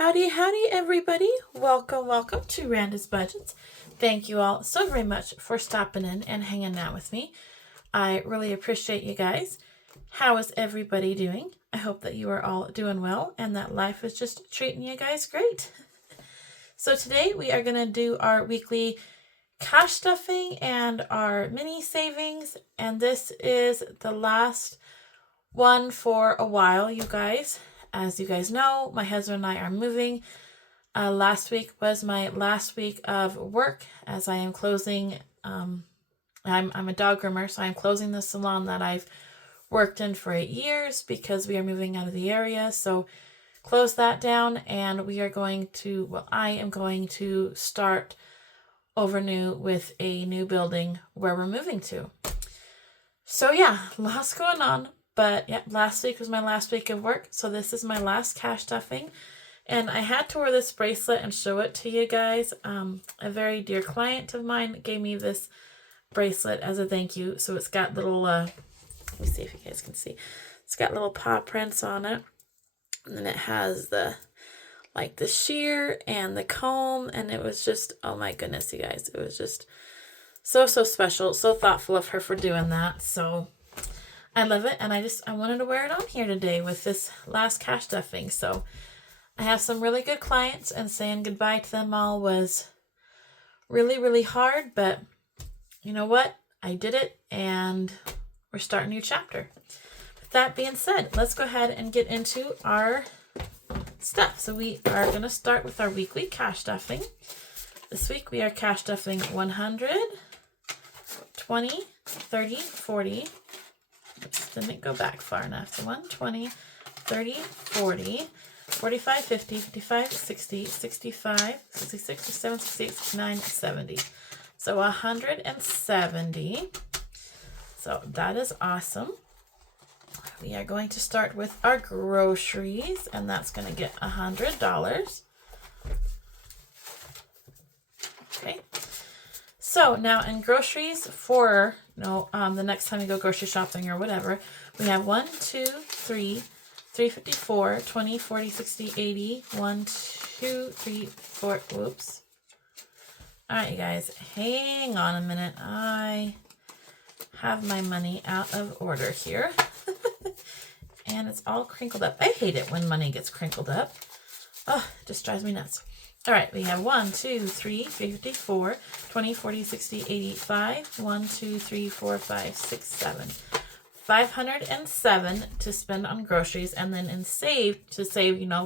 Howdy, howdy, everybody. Welcome to Randa's Budgets. Thank you all so very much for stopping in and hanging out with me. I really appreciate you guys. How is everybody doing? I hope that you are all doing well and that life is just treating you guys great. So today we are going to do our weekly cash stuffing and our mini savings. And this is the last one for a while, you guys. As you guys know, my husband and I are moving. Last week was my last week of work as I am closing. I'm a dog groomer, so I'm closing the salon that I've worked in for 8 years because we are moving out of the area. So close that down, and we are going to, I am going to start over new with a new building where we're moving to. So yeah, lots going on. But yeah, last week was my last week of work, so this is my last cash stuffing. And I had to wear this bracelet and show it to you guys. A very dear client of mine gave me this bracelet as a thank you. So it's got little, let me see if you guys can see. It's got little paw prints on it. And then it has the shear and the comb. And it was just, oh my goodness, you guys. It was just so special. So thoughtful of her for doing that. So I love it, and I wanted to wear it on here today with this last cash stuffing. So I have some really good clients, and saying goodbye to them all was really hard, but you know what? I did it, and we're starting a new chapter. With that being said, let's go ahead and get into our stuff. So we are going to start with our weekly cash stuffing. This week we are cash stuffing 100, 20, 30, 40. Oops, didn't go back far enough. So 1, 20, 30, 40, 45, 50, 55, 60, 65, 66, 67, 68, 69, 70. So 170. So that is awesome. We are going to start with our groceries, and that's going to get $100. Okay. So now in groceries for the next time you go grocery shopping or whatever, we have 1, 2, 3, 354, 20, 40, 60, 80, 1, 2, 3, 4, whoops. All right, you guys, hang on a minute. I have my money out of order here. And it's all crinkled up. I hate it when money gets crinkled up. Oh, it just drives me nuts. All right, we have 1, 2, 3, 54, 20, 40, 60, 85, 1, 2, 3, 4, 5, 6, 7. 507 to spend on groceries, and then to save,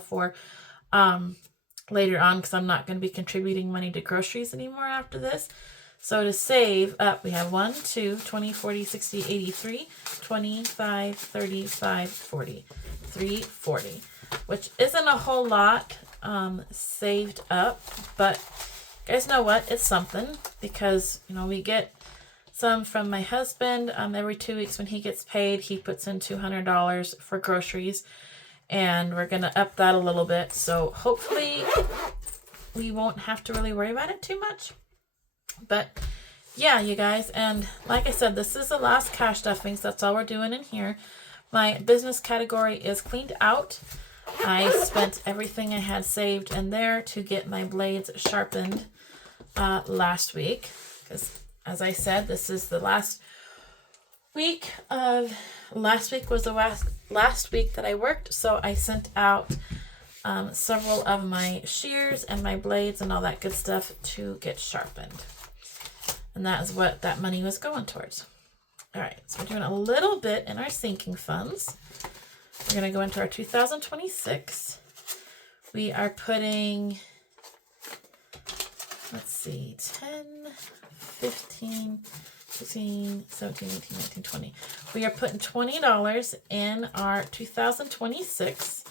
for later on, because I'm not going to be contributing money to groceries anymore after this. So to save up, we have 1, 2, 20, 40, 60, 83, 25, 35, 40, 340, which isn't a whole lot saved up, but you guys know what? It's something, because we get some from my husband. Every 2 weeks when he gets paid, he puts in $200 for groceries, and we're gonna up that a little bit. So hopefully we won't have to really worry about it too much. But yeah, you guys, and like I said, this is the last cash stuffing, so that's all we're doing in here. My business category is cleaned out. I spent everything I had saved in there to get my blades sharpened last week, because as I said, this is the last week of, last week was the last week that I worked, so I sent out several of my shears and my blades and all that good stuff to get sharpened. And that is what that money was going towards. All right, so we're doing a little bit in our sinking funds. We're going to go into our 2026. We are putting, let's see, 10, 15, 16, 17, 18, 19, 20. We are putting $20 in our 2026.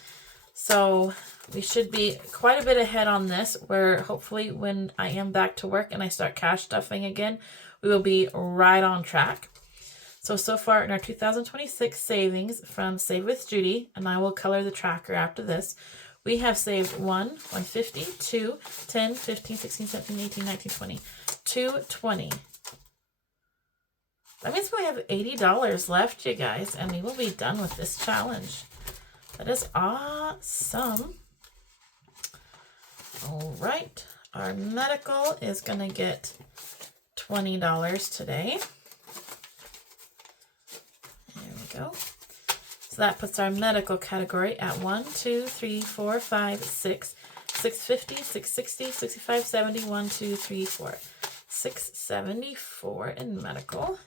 So we should be quite a bit ahead on this, where hopefully when I am back to work and I start cash stuffing again, we will be right on track. So far in our 2026 savings from Save with Judy, and I will color the tracker after this, we have saved 1, 150, 2, 10, 15, 16, 17, 18, 19, 20, 220. That means we have $80 left, you guys, and we will be done with this challenge. That is awesome. All right. Our medical is going to get $20 today. There we go. So that puts our medical category at 1, 2, 3, 4, 5, 6, 650, 660, 65, 70, 1, 2, 3, 4. 674 in medical.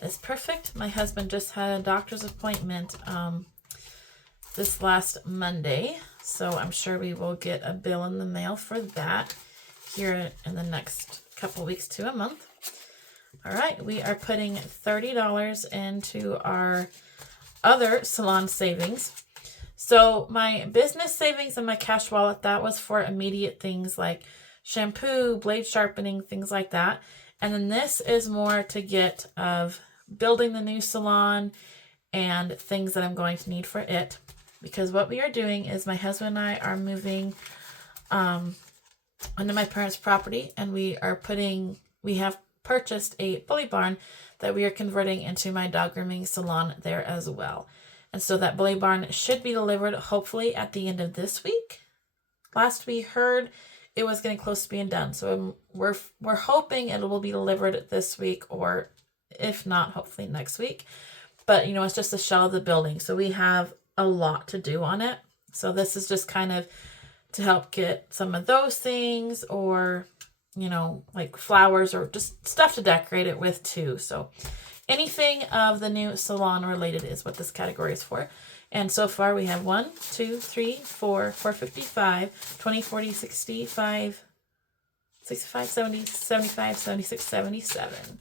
That's perfect. My husband just had a doctor's appointment this last Monday, so I'm sure we will get a bill in the mail for that here in the next couple weeks to a month. All right, we are putting $30 into our other salon savings. So my business savings and my cash wallet, that was for immediate things like shampoo, blade sharpening, things like that. And then this is more to get of building the new salon and things that I'm going to need for it. Because what we are doing is my husband and I are moving onto my parents' property, and we have purchased a bully barn that we are converting into my dog grooming salon there as well. And so that bully barn should be delivered hopefully at the end of this week. Last we heard, it was getting close to being done. So we're hoping it will be delivered this week, or if not, hopefully next week. But, you know, it's just a shell of the building. So we have a lot to do on it. So this is just kind of to help get some of those things, or, you know, like flowers or just stuff to decorate it with too. So anything of the new salon related is what this category is for. And so far we have 1, 2, 3, 4, 455, 20, 40, 65, 65, 70, 75, 76, 77.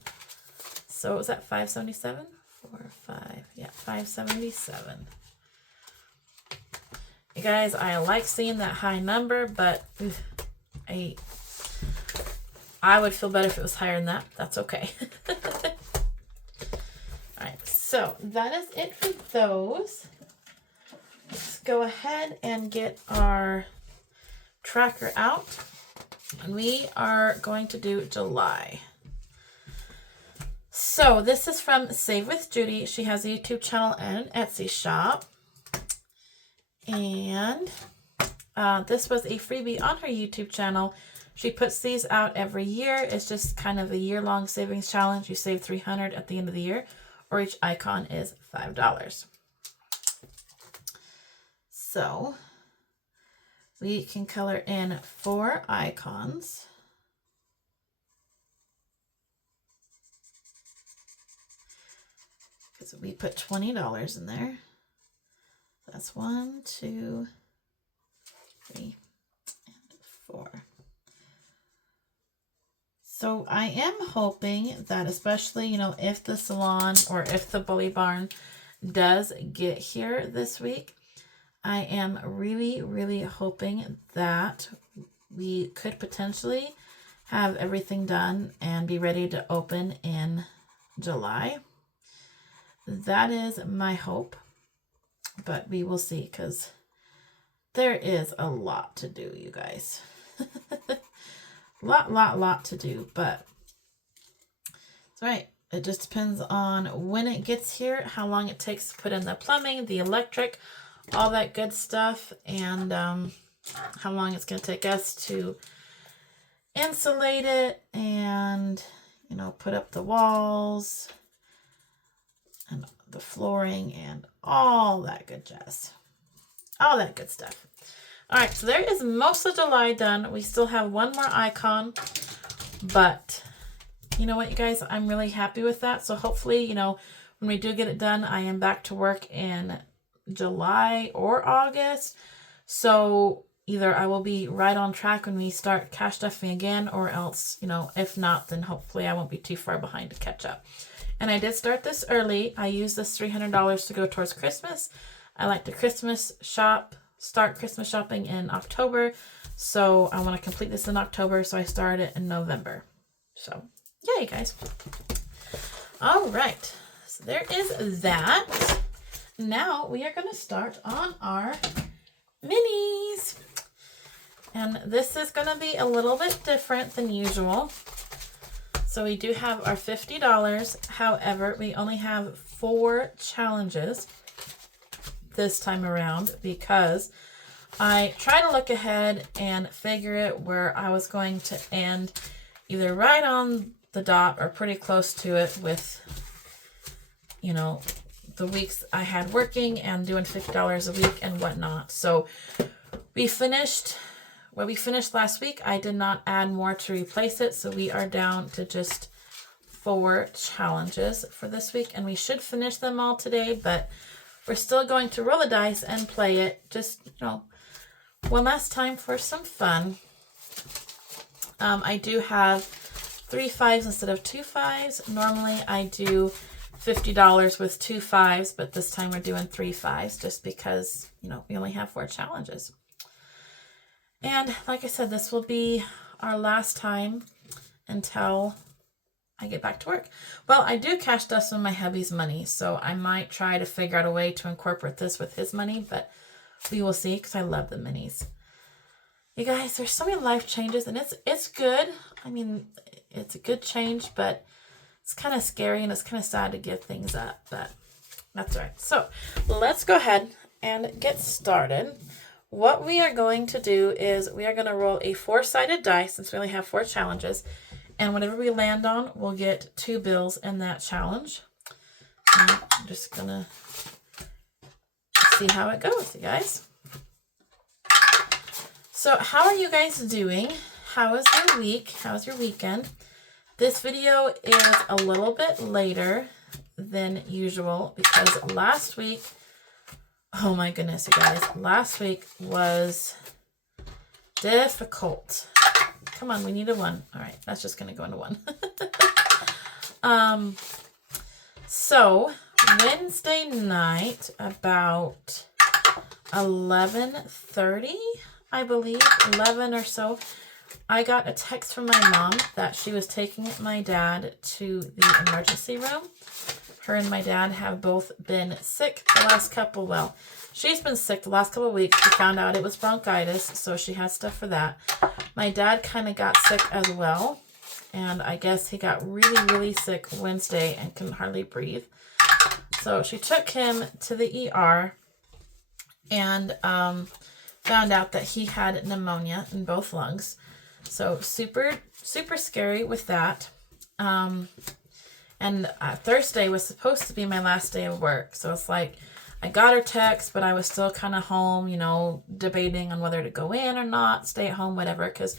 So was that 577? 4, 5, yeah, 577. You guys, I like seeing that high number, but I would feel better if it was higher than that. That's okay. All right, so that is it for those. Let's go ahead and get our tracker out. And we are going to do July. So this is from Save with Judy. She has a YouTube channel and an Etsy shop. And this was a freebie on her YouTube channel. She puts these out every year. It's just kind of a year-long savings challenge. You save $300 at the end of the year, or each icon is $5. So we can color in 4 icons. Because we put $20 in there. That's 1, 2, 3, and 4. So I am hoping that, especially, you know, if the salon or if the bully barn does get here this week, I am really, really hoping that we could potentially have everything done and be ready to open in July. That is my hope, but we will see, because there is a lot to do, you guys. lot to do, but it's right. It just depends on when it gets here, how long it takes to put in the plumbing, the electric, all that good stuff, and how long it's going to take us to insulate it and, you know, put up the walls and the flooring and all that good jazz. All that good stuff. All right, so there is most of July done. We still have one more icon, but you know what, you guys, I'm really happy with that. So hopefully, you know, when we do get it done, I am back to work in July or August. So either I will be right on track when we start cash stuffing again, or else, you know, if not, then hopefully I won't be too far behind to catch up. And I did start this early. I used this $300 to go towards Christmas. I like to start Christmas shopping in October. So I want to complete this in October. So I started it in November. So yay, guys. All right. So there is that. Now we are going to start on our minis. And this is going to be a little bit different than usual. So we do have our $50. However, we only have 4 challenges this time around, because I tried to look ahead and figure it where I was going to end either right on the dot or pretty close to it with, you know, the weeks I had working and doing $50 a week and whatnot. So we finished what we finished last week. I did not add more to replace it. So we are down to just 4 challenges for this week, and we should finish them all today, but we're still going to roll the dice and play it just, one last time for some fun. I do have 3 5s instead of 2 5s. Normally I do $50 with 2 5s, but this time we're doing 3 5s just because, we only have 4 challenges. And like I said, this will be our last time until I get back to work. Well, I do cash dust some of my hubby's money, so I might try to figure out a way to incorporate this with his money, but we will see because I love the minis. You guys, there's so many life changes, and it's good. I mean, it's a good change, but it's kind of scary and it's kind of sad to give things up, but that's all right. So let's go ahead and get started. What we are going to do is we are going to roll a 4-sided die since we only have 4 challenges. And whatever we land on, we'll get 2 bills in that challenge. And I'm just going to see how it goes, you guys. So how are you guys doing? How is your week? How's your weekend? This video is a little bit later than usual because last week, oh my goodness, you guys, last week was difficult. Come on, we need a 1. All right, that's just going to go into 1. So Wednesday night, about 11:30, I believe, 11 or so, I got a text from my mom that she was taking my dad to the emergency room. Her and my dad have both been sick the last couple, well, she's been sick the last couple of weeks. She found out it was bronchitis, so she has stuff for that. My dad kind of got sick as well, and I guess he got really, really sick Wednesday and couldn't hardly breathe. So she took him to the ER and found out that he had pneumonia in both lungs. So super, super scary with that. And Thursday was supposed to be my last day of work. So it's like I got her text, but I was still kind of home, debating on whether to go in or not, stay at home, whatever. Because,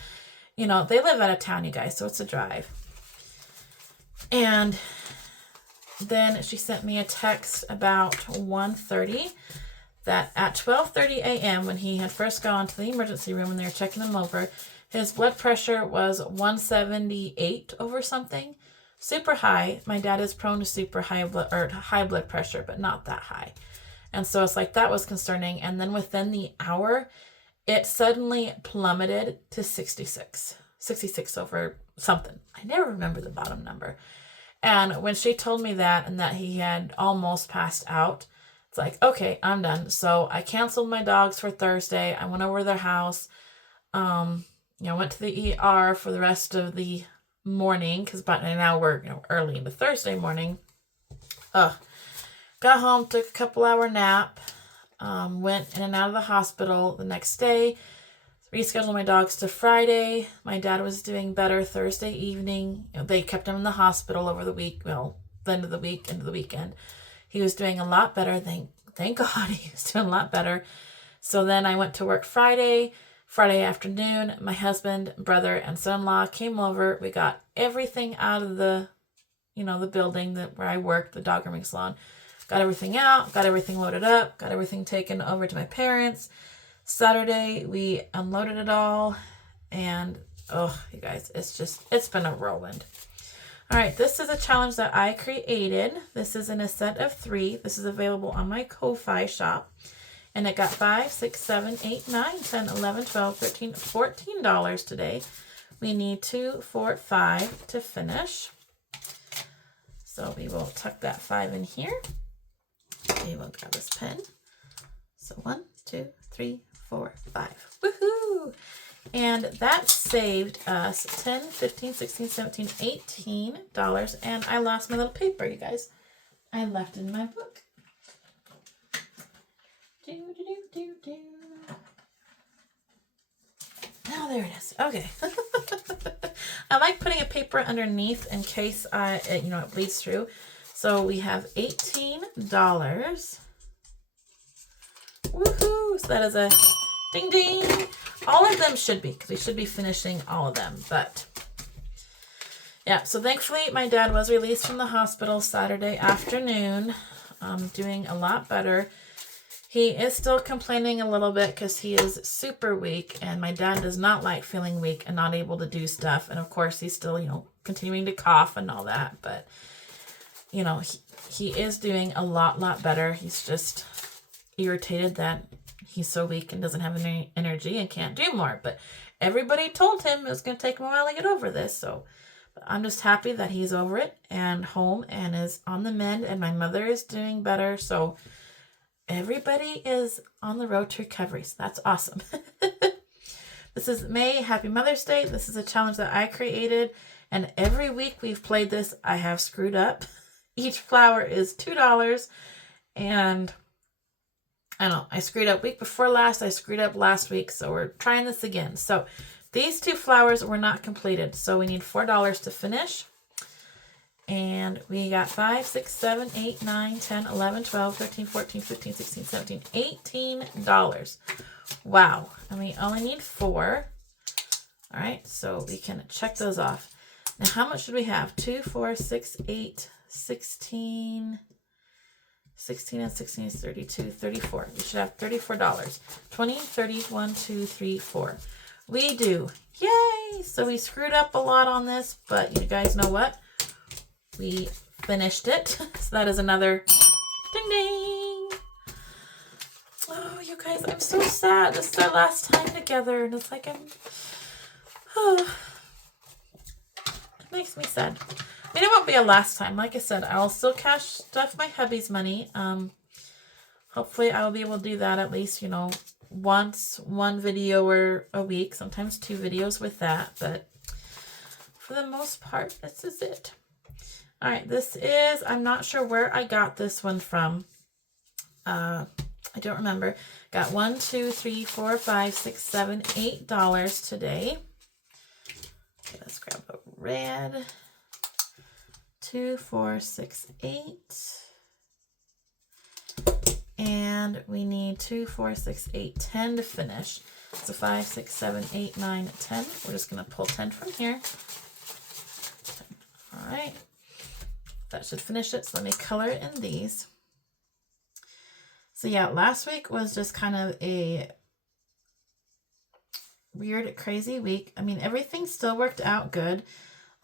they live out of town, you guys, so it's a drive. And then she sent me a text about 1:30 that at 12:30 a.m. when he had first gone to the emergency room when they were checking him over, his blood pressure was 178 over something. Super high. My dad is prone to super high blood pressure, but not that high. And so it's like that was concerning. And then within the hour, it suddenly plummeted to 66 over something. I never remember the bottom number. And when she told me that and that he had almost passed out, it's like, okay, I'm done. So I canceled my dogs for Thursday. I went over to their house. Went to the ER for the rest of the morning because now we're early into Thursday morning. Got home, took a couple hour nap, went in and out of the hospital the next day, rescheduled my dogs to Friday. My dad was doing better Thursday evening. They kept him in the hospital over the week, the end of the week, into the weekend. He was doing a lot better. Thank God he was doing a lot better. So then I went to work Friday afternoon. My husband, brother, and son-in-law came over. We got everything out of the building where I work, the dog grooming salon. Got everything out, got everything loaded up, got everything taken over to my parents. Saturday, we unloaded it all. And, you guys, it's been a whirlwind. All right, this is a challenge that I created. This is in a set of 3. This is available on my Ko-Fi shop. And it got $5, $6, $7, $8, $9, $10, $11, $12, $13, $14 today. We need 2, 4, 5 to finish. So we will tuck that 5 in here. We will grab this pen. So 1, 2, 3, 4, 5. Woohoo! And that saved us $10, $15, $16, $17, $18. And I lost my little paper, you guys. I left in my book. there it is. Okay. I like putting a paper underneath in case it bleeds through. So we have $18. Woohoo! So that is a ding ding. All of them should be, because we should be finishing all of them. But yeah, so thankfully my dad was released from the hospital Saturday afternoon. Doing a lot better. He is still complaining a little bit because he is super weak, and my dad does not like feeling weak and not able to do stuff. And of course, he's still, continuing to cough and all that. But, he is doing a lot better. He's just irritated that he's so weak and doesn't have any energy and can't do more. But everybody told him it was going to take him a while to get over this. So I'm just happy that he's over it and home and is on the mend, and my mother is doing better. So everybody is on the road to recovery. So that's awesome. This is May. Happy Mother's Day. This is a challenge that I created. And every week we've played this, I have screwed up. Each flower is $2. And I know I screwed up week before last. I screwed up last week. So we're trying this again. So these 2 flowers were not completed. So we need $4 to finish. And we got 5, 6, 7, 8, 9, 10, 11, 12, 13, 14, 15, 16, 17, $18. Wow. And we only need 4. All right. So we can check those off. Now, how much should we have? 2, 4, 6, 8, 16. 16 and 16 is 32, 34. We should have $34. 20, 30, 1, 2, 3, 4. We do. Yay. So we screwed up a lot on this, but you guys know what? We finished it. So that is another ding ding. Oh, you guys, I'm so sad. This is our last time together. And it's like it makes me sad. I mean, it won't be a last time. Like I said, I'll still cash stuff my hubby's money. Hopefully I will be able to do that at least, once, 1 video or a week. Sometimes 2 videos with that. But for the most part, this is it. All right, I'm not sure where I got this one from. I don't remember. Got 1, 2, 3, 4, 5, 6, 7, $8 today. Okay, let's grab a red. 2, 4, 6, 8. And we need 2, 4, 6, 8, 10 to finish. So 5, 6, 7, 8, 9, 10. We're just going to pull 10 from here. 10. All right. That should finish it. So let me color in these. So yeah, last week was just kind of a weird, crazy week. I mean, everything still worked out good.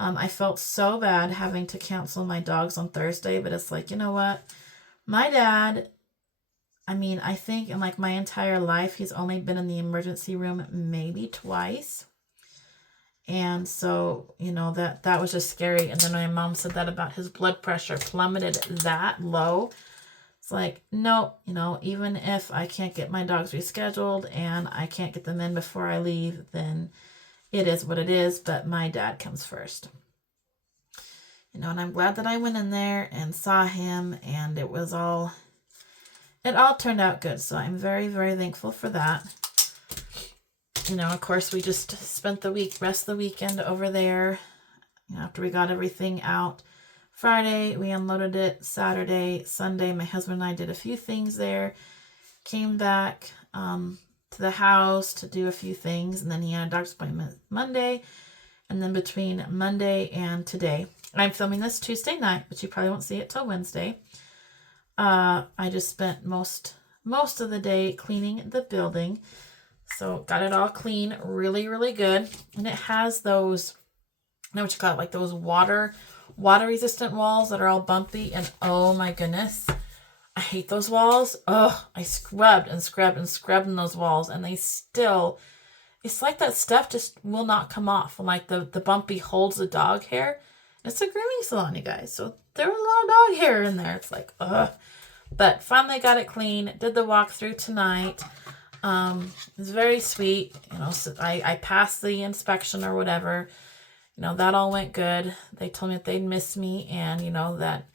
I felt so bad having to cancel my dogs on Thursday, but it's like, you know what? My dad, I mean, I think in like my entire life, he's only been in the emergency room maybe twice. And so, that was just scary. And then my mom said that about his blood pressure plummeted that low. It's like, no, even if I can't get my dogs rescheduled and I can't get them in before I leave, then it is what it is. But my dad comes first. And I'm glad that I went in there and saw him, and it all turned out good. So I'm very, very thankful for that. Of course, we just spent the rest of the weekend over there. After we got everything out. Friday, we unloaded it. Saturday, Sunday, my husband and I did a few things there. Came back to the house to do a few things. And then he had a doctor's appointment Monday. And then between Monday and today, I'm filming this Tuesday night, but you probably won't see it till Wednesday. I just spent most of the day cleaning the building. So got it all clean, really, really good. And it has those, I know what you call it, like those water resistant walls that are all bumpy. And oh my goodness, I hate those walls. Oh, I scrubbed and scrubbed and scrubbed in those walls, and they still, it's like that stuff just will not come off. And like the bumpy holds the dog hair. It's a grooming salon, you guys. So there was a lot of dog hair in there. It's like, ugh. But finally got it clean. Did the walkthrough tonight. It was very sweet. So I passed the inspection or whatever. That all went good. They told me that they'd miss me, and that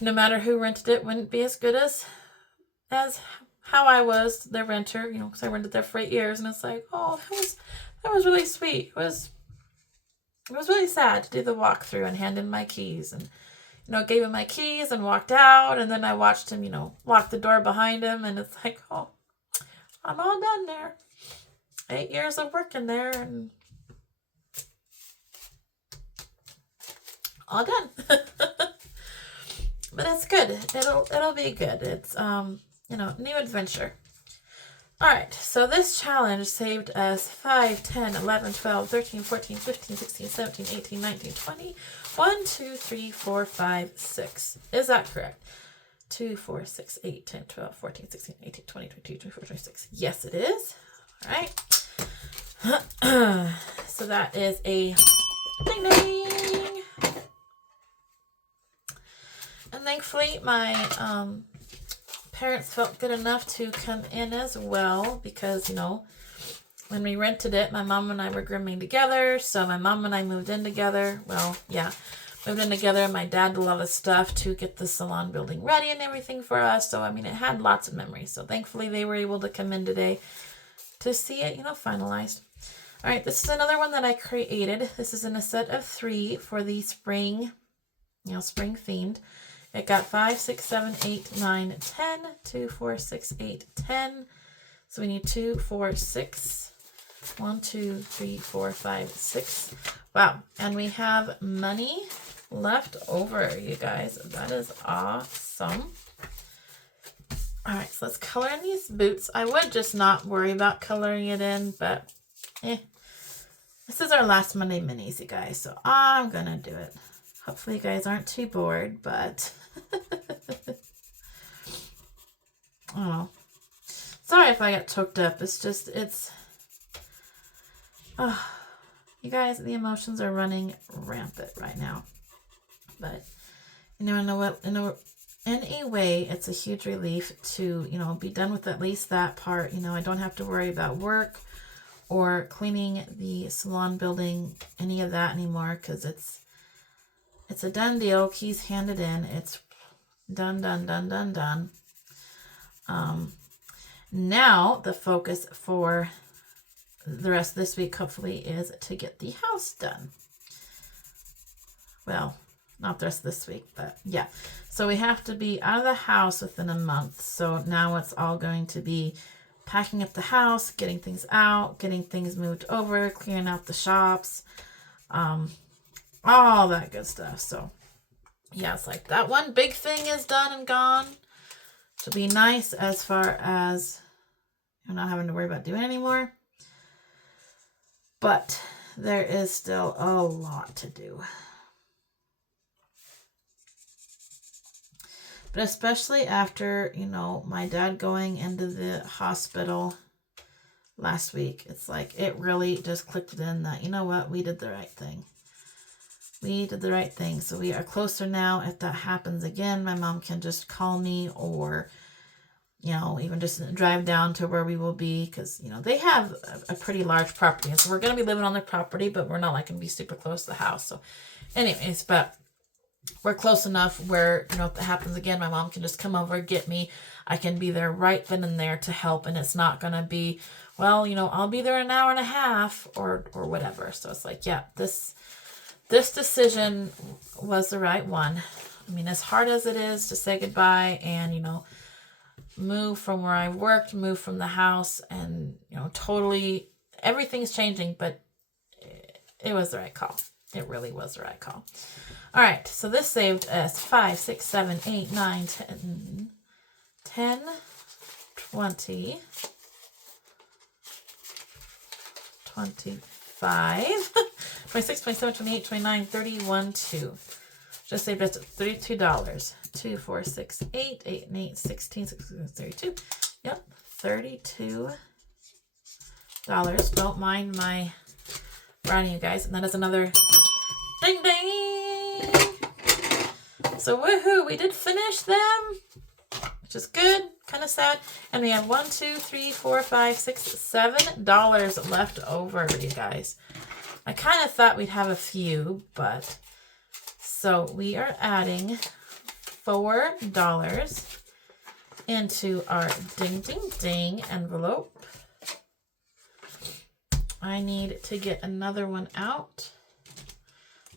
no matter who rented it, wouldn't be as good as how I was their renter, you know, because I rented there for 8 years, and it's like, oh, that was really sweet. It was really sad to do the walkthrough and hand in my keys, and you know, gave him my keys and walked out, and then I watched him, you know, lock the door behind him, and it's like, oh, I'm all done there. 8 years of working there, and all done. But it's good. It'll be good. It's you know, new adventure. Alright, so this challenge saved us 5, 10, 11, 12, 13, 14, 15, 16, 17, 18, 19, 20. 1, 2, 3, 4, 5, 6. Is that correct? 2, 4, 6, 8, 10, 12, 14, 16, 18, 20, 22, 24, 26. Yes, it is. Alright. So that is a ding ding. And thankfully my parents felt good enough to come in as well, because, you know, when we rented it, my mom and I were grooming together, so my mom and I moved in together. Well, yeah, moved in together. My dad did a lot of stuff to get the salon building ready and everything for us, so I mean, it had lots of memories. So thankfully they were able to come in today to see it, you know, finalized. All right, this is another one that I created. This is in a set of 3 for the spring, you know, spring themed. It got 5, 6, 7, 8, 9, 10. 2, 4, 6, 8, 10. So we need 2, 4, 6. 1, 2, 3, 4, 5, 6. Wow. And we have money left over, you guys. That is awesome. All right, so let's color in these boots. I would just not worry about coloring it in, but this is our last Monday minis, you guys. So I'm going to do it. Hopefully you guys aren't too bored, but oh, sorry if I got choked up. It's just, you guys, the emotions are running rampant right now. But you know, in a way, it's a huge relief to, you know, be done with at least that part. You know, I don't have to worry about work or cleaning the salon building, any of that anymore, because it's a done deal. Keys handed in. It's done. Now the focus for the rest of this week, hopefully, is to get the house done. Well, not the rest of this week, but yeah. So we have to be out of the house within a month. So now it's all going to be packing up the house, getting things out, getting things moved over, clearing out the shops, all that good stuff. So yeah, it's like that one big thing is done and gone. It'll be nice as far as you're not having to worry about doing anymore. But there is still a lot to do. But especially after, you know, my dad going into the hospital last week, it's like it really just clicked in that, you know what, we did the right thing. We did the right thing. So we are closer now. If that happens again, my mom can just call me, or, you know, even just drive down to where we will be, because, you know, they have a pretty large property. And so we're going to be living on their property, but we're not like going to be super close to the house. So anyways, but we're close enough where, you know, if that happens again, my mom can just come over, get me. I can be there right then and there to help. And it's not going to be, well, you know, I'll be there an hour and a half or whatever. So it's like, yeah, this decision was the right one. I mean, as hard as it is to say goodbye and, you know, move from where I worked, move from the house, and, you know, totally everything's changing, but it was the right call. It really was the right call. All right, so this saved us 5, 6, 7, 8, 9, 10, 20, 25, 26, 27, 28, 29, 31, 2. Just saved us $32. 2, 4, 6, 8, 8, and 8, 16, 16, 32. Yep, $32. Don't mind my brownie, you guys. And that is another ding ding. So woohoo, we did finish them, which is good. Kind of sad. And we have $1, 2, 3, 4, 5, 6, $7 left over, you guys. I kind of thought we'd have a few, but so we are adding $4 into our ding, ding, ding envelope. I need to get another one out,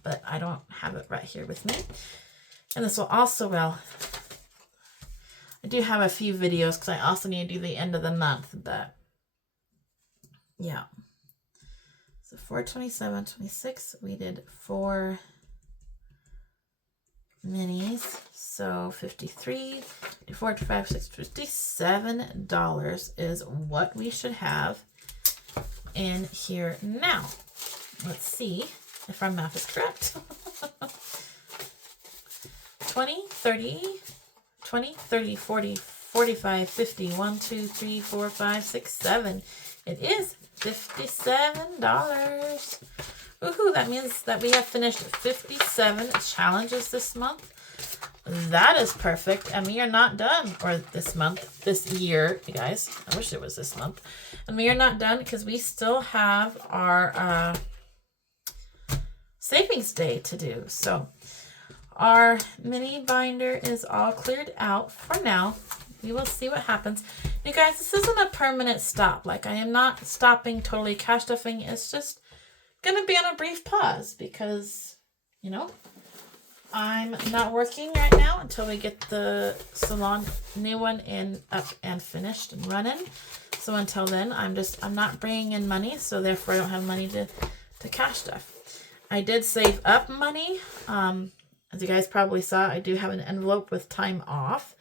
but I don't have it right here with me. And this will also, well, I do have a few videos because I also need to do the end of the month, but yeah. So 427, 26, we did 4 minis. So 53, 54, 55, 6, $57 is what we should have in here now. Let's see if our math is correct. 20, 30, 20, 30, 40, 45, 50, 1, 2, 3, 4, 5, 6, 7. It is $57. Woohoo, that means that we have finished 57 challenges this month. That is perfect. And we are not done, or this month, this year, you guys. I wish it was this month. And we are not done because we still have our savings day to do. So our mini binder is all cleared out for now. We will see what happens. You guys, this isn't a permanent stop. Like, I am not stopping totally cash stuffing. It's just going to be on a brief pause because, you know, I'm not working right now until we get the salon new one up and finished and running. So until then, I'm not bringing in money. So therefore I don't have money to cash stuff. I did save up money. As you guys probably saw, I do have an envelope with time off.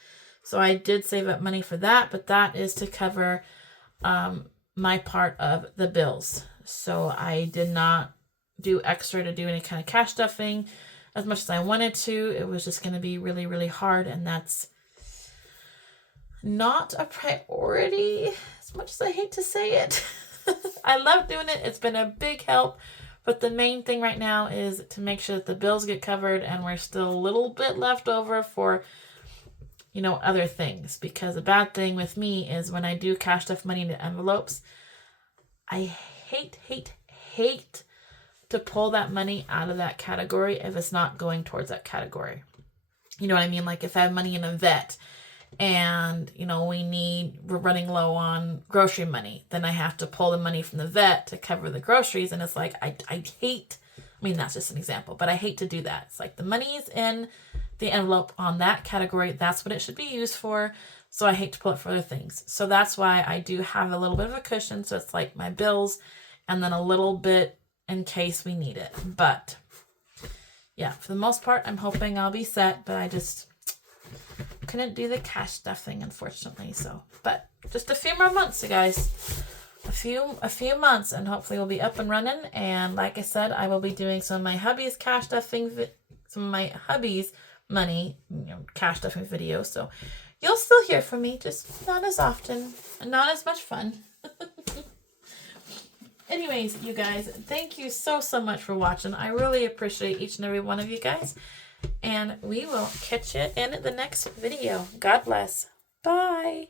So I did save up money for that, but that is to cover my part of the bills. So I did not do extra to do any kind of cash stuffing as much as I wanted to. It was just going to be really, really hard, and that's not a priority as much as I hate to say it. I love doing it. It's been a big help, but the main thing right now is to make sure that the bills get covered and we're still a little bit left over for, you know, other things. Because the bad thing with me is when I do cash stuff money into envelopes, I hate to pull that money out of that category if it's not going towards that category. You know what I mean? Like if I have money in a vet and, you know, we're running low on grocery money, then I have to pull the money from the vet to cover the groceries. And it's like, I hate, I mean, that's just an example, but I hate to do that. It's like the money is in the envelope on that category. That's what it should be used for. So I hate to pull it for other things. So that's why I do have a little bit of a cushion. So it's like my bills and then a little bit in case we need it. But yeah, for the most part, I'm hoping I'll be set, but I just couldn't do the cash stuffing, unfortunately. So, but just a few more months, you guys. A few months, and hopefully we'll be up and running. And like I said, I will be doing some of my hubby's cash stuffing, some of my hubby's money, you know, cash stuffing videos. So you'll still hear from me, just not as often and not as much fun. Anyways, you guys, thank you so much for watching. I really appreciate each and every one of you guys. And we will catch you in the next video. God bless. Bye.